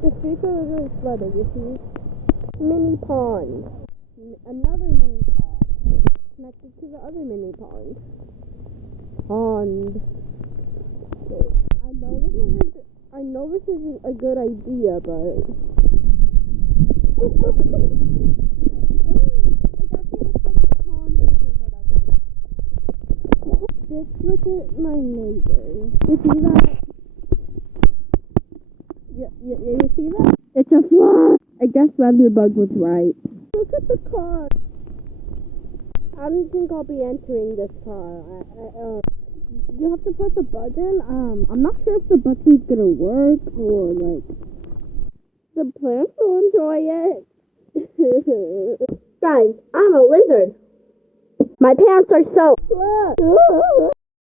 The streets are literally flooded, you see? Mini pond. Another mini pond. Connected to the other mini pond. Pond. Okay. I know this isn't a good idea, but it actually looks like a pond or whatever. Just look at my neighbor. You see that? You see that? It's a fly! I guess Weatherbug was right. Look at the car! I don't think I'll be entering this car. You have to press a button. I'm not sure if the button's gonna work or like the plants will enjoy it. Guys, I'm a lizard. My pants are soaked.